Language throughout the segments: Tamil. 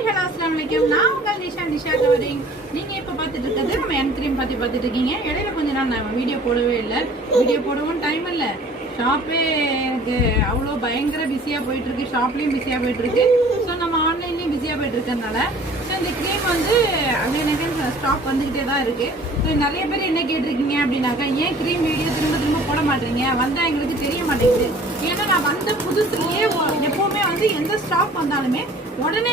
ஹாய் ஹலோ அஸ்ஸலாமு அலைக்கும். நான் உங்கள் நிஷா கவரிங். நீங்க இப்ப பார்த்துட்டு இருக்கிறது நம்ம என் கிரீம் பத்தி பார்த்துட்டு இருக்கீங்க. இடையில கொஞ்ச நாள் நான் வீடியோ போடவே இல்லை. வீடியோ போடவும் டைம் இல்லை. ஷாப்பே எனக்கு அவ்வளோ பயங்கர பிஸியாக போயிட்டு இருக்கு. ஷாப்லேயும் பிஸியாக போயிட்டு இருக்கு. ஸோ நம்ம ஆன்லைன்லேயும் பிஸியாக போயிட்டு இருக்கறனால ஸோ இந்த க்ரீம் வந்து அங்கே ஸ்டாக் வந்துக்கிட்டே தான் இருக்கு. ஸோ நிறைய பேர் என்ன கேட்டிருக்கீங்க அப்படின்னாக்கா, ஏன் க்ரீம் வீடியோ திரும்ப போட மாட்டீங்க, வந்தால் எங்களுக்கு தெரிய மாட்டேங்குது. ஏன்னா நான் வந்த புதுசுலேயே எப்போவுமே வந்து எந்த ஸ்டாக் வந்தாலுமே உடனே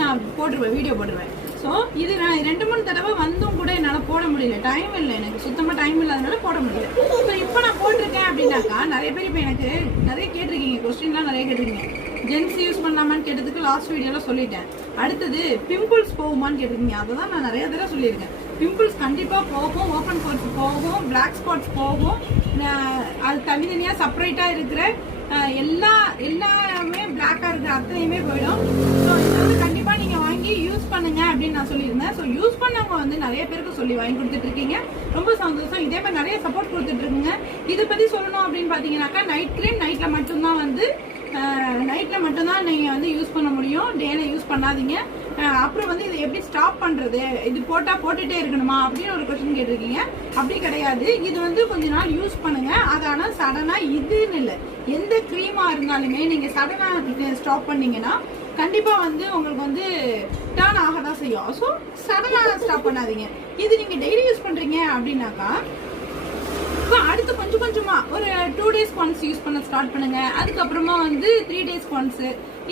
நான் போட்டுருவேன், வீடியோ போட்டுருவேன். ஸோ இது நான் 2-3 தடவை வந்தும் கூட என்னால் போட முடியல. டைம் இல்லை, எனக்கு சுத்தமாக டைம் இல்லாதனால போட முடியல. ஸோ இப்போ நான் போட்டிருக்கேன் அப்படின்னாக்கா நிறைய பேர் இப்போ எனக்கு நிறைய கேட்டிருக்கீங்க, கொஸ்டின்லாம் நிறைய கேட்டிருக்கீங்க. ஜென்ஸ் யூஸ் பண்ணலாமான்னு கேட்டதுக்கு லாஸ்ட் வீடியோவில் சொல்லிட்டேன். அடுத்தது பிம்பிள்ஸ் போகுமான்னு கேட்டிருக்கீங்க. அதை தான் நான் நிறைய தடவை சொல்லியிருக்கேன். பிம்பிள்ஸ் கண்டிப்பாக போகும், ஓப்பன் போர்ஸ் போகும், பிளாக் ஸ்பாட்ஸ் போகும். அது தனித்தனியாக செப்பரேட்டாக இருக்கிற எல்லாமே பிளாக்காக இருக்கிற அத்தனையுமே போயிடும். ஸோ இது வந்து கண்டிப்பாக நீங்கள் வாங்கி யூஸ் பண்ணுங்க அப்படின்னு நான் சொல்லியிருந்தேன். ஸோ யூஸ் பண்ணவங்க வந்து நிறைய பேருக்கு சொல்லி வாங்கி கொடுத்துட்டு இருக்கீங்க. ரொம்ப சந்தோஷம். இதே மாதிரி நிறைய சப்போர்ட் கொடுத்துட்டு இருக்குங்க. இதை பற்றி சொல்லணும் அப்படின்னு பார்த்தீங்கன்னாக்கா, நைட் க்ரீம் நைட்டில் மட்டும்தான் நீங்கள் வந்து யூஸ் பண்ண முடியும். டேல யூஸ் பண்ணாதீங்க. அப்புறம் வந்து இதை எப்படி ஸ்டாப் பண்ணுறது, இது போட்டுகிட்டே இருக்கணுமா அப்படின்னு ஒரு கொஸ்டின் கேட்டிருக்கீங்க. அப்படி கிடையாது. இது வந்து கொஞ்ச நாள் யூஸ் பண்ணுங்க. அது ஆனால் சடனாக இதுன்னு இல்லை, எந்த க்ரீமாக இருந்தாலுமே நீங்கள் சடனாக ஸ்டாப் பண்ணீங்கன்னா கண்டிப்பாக வந்து உங்களுக்கு வந்து டர்ன் ஆக தான் செய்யும். ஸோ சடனாக ஸ்டாப் பண்ணாதீங்க. இது நீங்கள் டெய்லி யூஸ் பண்ணுறீங்க அப்படின்னாக்கா அடுத்து கொஞ்சமா ஒரு 2 days ஒன்ஸ் யூஸ் பண்ண ஸ்டார்ட் பண்ணுங்க. அதுக்கப்புறமா வந்து 3 days ஒன்ஸ்,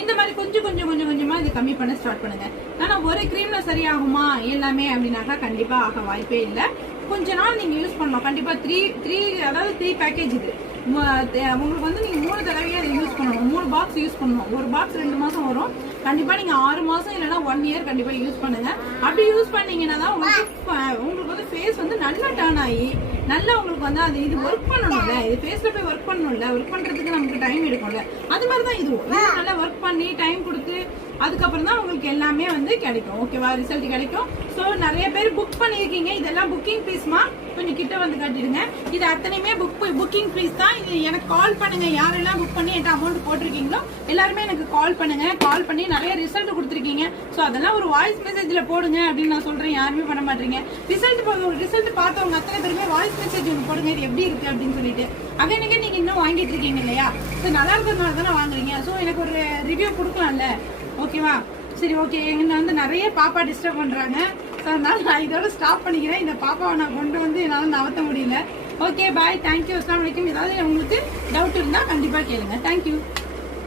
இந்த மாதிரி கொஞ்சமா இது கம்மி பண்ண ஸ்டார்ட் பண்ணுங்க. ஆனா ஒரு க்ரீம்ல சரியாகுமா எல்லாமே அப்படின்னாக்கா கண்டிப்பா ஆக வாய்ப்பே இல்லை. கொஞ்ச நாள் நீங்க யூஸ் பண்ணலாம். கண்டிப்பா 3 பேக்கேஜ் இது உங்களுக்கு வந்து நீங்க 3 தடவையே அதை யூஸ் பண்ணணும். 3 பாக்ஸ் யூஸ் பண்ணணும். ஒரு பாக்ஸ் 2 மாசம் வரும். கண்டிப்பா நீங்க 6 மாசம் இல்லைன்னா 1 year கண்டிப்பா யூஸ் பண்ணுங்க. அப்படி யூஸ் பண்ணீங்கன்னா தான் உங்களுக்கு வந்து ஃபேஸ் வந்து நல்லா டர்ன் ஆகி நல்லா உங்களுக்கு வந்து அது இது ஒர்க் பண்ணணும்ல, இது ஃபேஸ்ல போய் ஒர்க் பண்ணணும்ல, ஒர்க் பண்றதுக்கு நமக்கு டைம் எடுக்கும்ல. அது மாதிரி தான் இதுவும் நல்லா ஒர்க் பண்ணி டைம் கொடுத்து அதுக்கப்புறம் தான் உங்களுக்கு எல்லாமே வந்து கிடைக்கும். ஓகேவா, ரிசல்ட் கிடைக்கும். ஸோ நிறைய பேர் புக் பண்ணியிருக்கீங்க. இதெல்லாம் புக்கிங் ஃபீஸ்மா, கொஞ்சம் கிட்ட வந்து காட்டிடுங்க. இது அத்தனையுமே புக்கிங் ஃபீஸ் தான். இது எனக்கு கால் பண்ணுங்க. யாரெல்லாம் புக் பண்ணி என்கிட்ட அமௌண்ட் போட்டிருக்கீங்களோ எல்லாருமே எனக்கு கால் பண்ணுங்க. கால் பண்ணி நிறைய ரிசல்ட் கொடுத்துருக்கீங்க. ஸோ அதெல்லாம் ஒரு வாய்ஸ் மெசேஜ்ல போடுங்க அப்படின்னு நான் சொல்றேன். யாருமே பண்ண மாட்டீங்க. ரிசல்ட் பார்த்தவங்க அத்தனை பேருமே வாய்ஸ் மெசேஜ் ஒன்று போடுங்க, இது எப்படி இருக்கு அப்படின்னு சொல்லிட்டு. அகைனுக்கு நீங்க இன்னும் வாங்கிட்டு இருக்கீங்க இல்லையா? ஸோ நல்லா இருக்கிறதுனால தானே வாங்குறீங்க. ஸோ எனக்கு ஒரு ரிவ்யூ கொடுக்கலாம்ல. ஓகேவா, சரி ஓகே. எங்க வந்து நிறைய பாப்பா டிஸ்டர்ப் பண்றாங்க. ஸோ அதனால நான் இதோட ஸ்டாப் பண்ணிக்கிறேன். இந்த பாப்பாவை நான் கொண்டு வந்து என்னால் நகர்த்த முடியல. ஓகே, பாய், தேங்க்யூ, அஸ்ஸலாமு அலைக்கும். ஏதாவது உங்களுக்கு டவுட் இருந்தால் கண்டிப்பாக கேளுங்க. தேங்க்யூ.